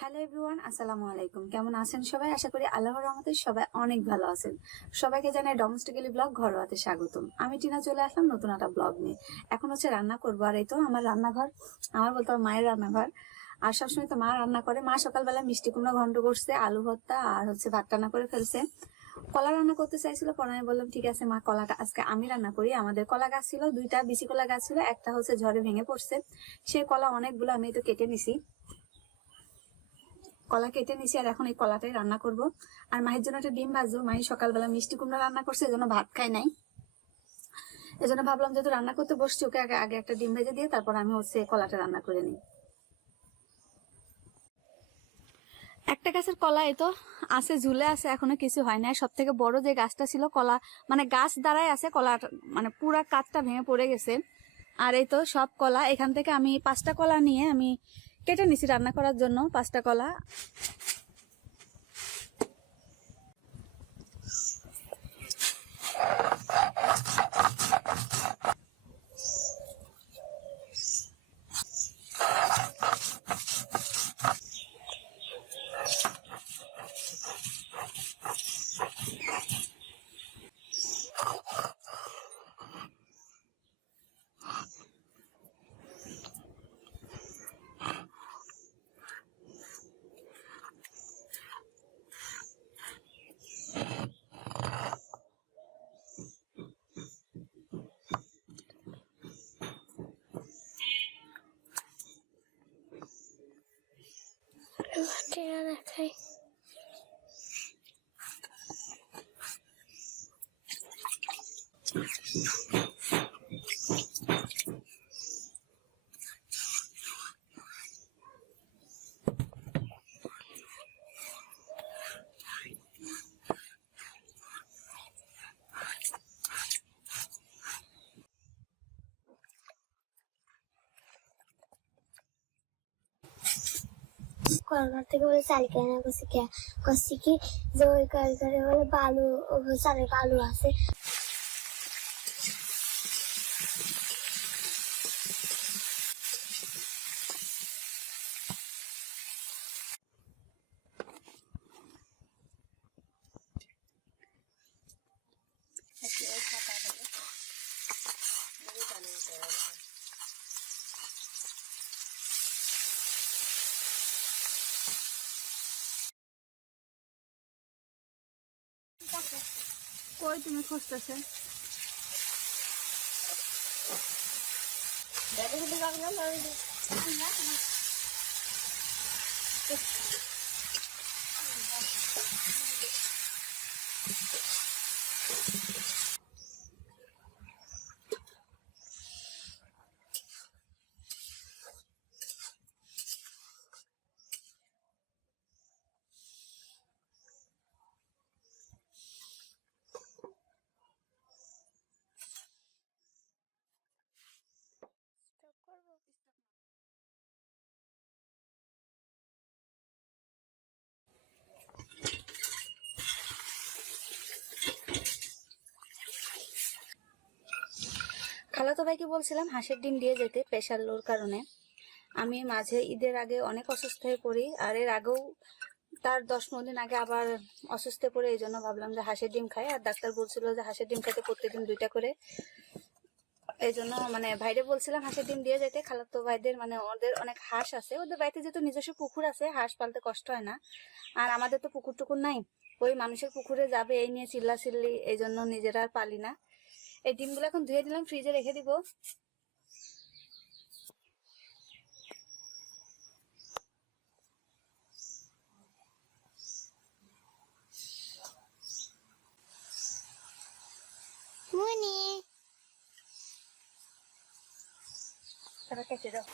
Hello everyone, আসসালামু আলাইকুম। কেমন আছেন সবাই? আশা করি আল্লাহর রহমতে সবাই অনেক ভালো আছেন। সবাইকে জানাই ডোমেস্টিক্যালি ব্লগ ঘরোয়াতে স্বাগতম। আমি টিনা চলে আসলাম নতুন একটা ব্লগ নিয়ে। এখন হচ্ছে রান্না করব। আর এই তো আমার রান্নাঘর, আমার বলতে আমার মায়ের রান্নাঘর। আর সবসময় তো মা রান্না করে। মা সকালবেলা মিষ্টি কুমড়া ঘন্ট করছে, আলু ভর্তা আর হচ্ছে ভাত রান্না করে ফেলছে। কলা রান্না করতে চাইছিল, পরে আমি বললাম, ঠিক আছে মা, কলাটা আজকে আমি রান্না করি। আমাদের কলা গাছ ছিল, দুইটা বিচি কলা গাছ ছিল, একটা হচ্ছে ঝড়ে ভেঙে পড়ছে। সেই কলা অনেকগুলো আমি তো কেটে নিছি। কলা কেটে নিছি আর এখন এই কলাটাই রান্না করব। আর মায়ের জন্য একটা ডিম ভাজবো। মাই সকালবেলা মিষ্টি কুমড়া রান্না করছে, এজন্য ভাত খাই নাই। এজন্য ভাবলাম যেহেতু রান্না করতে বসছি, ওকে আগে আগে একটা ডিম ভেজে দিয়ে তারপর আমি হচ্ছে কলাটা রান্না করে নিই। একটা গাছের কলা এই তো আছে, ঝুলে আছে, এখনও কিছু হয় না সব থেকে বড় যে গাছটা ছিল, কলা মানে গাছ দ্বারাই আছে কলা মানে পুরা কাঠটা ভেঙে পড়ে গেছে। আর এই তো সব কলা, এখান থেকে আমি পাঁচটা কলা নিয়ে আমি কেটে নিছি রান্না করার জন্য পাঁচটা কলা। টিনা দেখাই। কলকাতা থেকে বলে চাল কেনা করছি কে করছি কি যে ওই কলকাতায় বলে বালু চালে বালু আছে। কই তুমি খুঁজতেছে খালাতো ভাইকে বলছিলাম হাঁসের ডিম দিয়ে যেতে প্রেশার লোর কারণে। আমি মাঝে ঈদের আগে অনেক অসুস্থ হয়ে পড়ি, আর এর আগেও তার দশ পনেরো দিন আগে আবার অসুস্থ পড়ে এই জন্য ভাবলাম যে হাঁসের ডিম খাই। আর ডাক্তার বলছিল যে হাঁসের ডিম খাইতে প্রত্যেকদিন দুইটা করে। এই জন্য মানে ভাইরে বলছিলাম হাঁসের ডিম দিয়ে যেতে। খালাতো ভাইদের মানে ওদের অনেক হাঁস আছে। ওদের বাড়িতে যেহেতু নিজস্ব পুকুর আছে, হাঁস পালতে কষ্ট হয় না। আর আমাদের তো পুকুর টুকুর নাই। ওই মানুষের পুকুরে যাবে এই নিয়ে চিল্লা চিল্লি এই জন্য নিজেরা আর পালি না। এই ডিমগুলো এখন ধুয়ে দিলাম ফ্রিজে রেখে দিব। কেটে দাও।